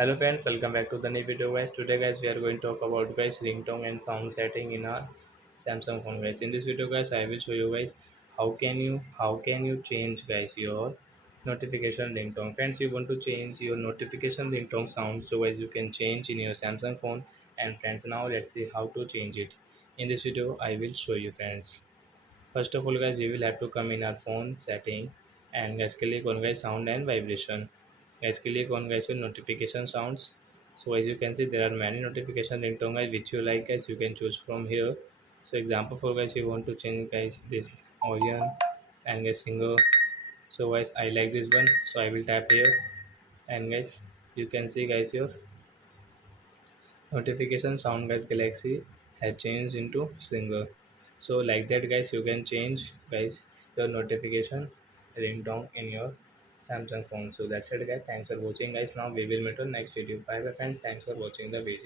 Hello friends, welcome back to the new video guys. Today guys we are going to talk about guys ringtone and sound setting in our Samsung phone guys. In this video guys I will show you guys how can you change guys your notification ringtone. Friends, you want to change your notification ringtone sound, so guys you can change in your Samsung phone. And friends, now let's see how to change it. In this video I will show you friends. First of all guys, we will have to come in our phone setting and guys click on guys sound and vibration. Guys click on guys your notification sounds. So as you can see, there are many notification ringtone guys which you like guys, you can choose from here. So example for guys, you want to change guys this Orion and guys singer. So guys I like this one, so I will tap here and guys you can see guys your notification sound guys galaxy has changed into singer. So like that guys you can change guys your notification ringtone in your Samsung phone. So that's it guys, thanks for watching guys. Now we will meet on next video. Bye bye friends, thanks for watching the video.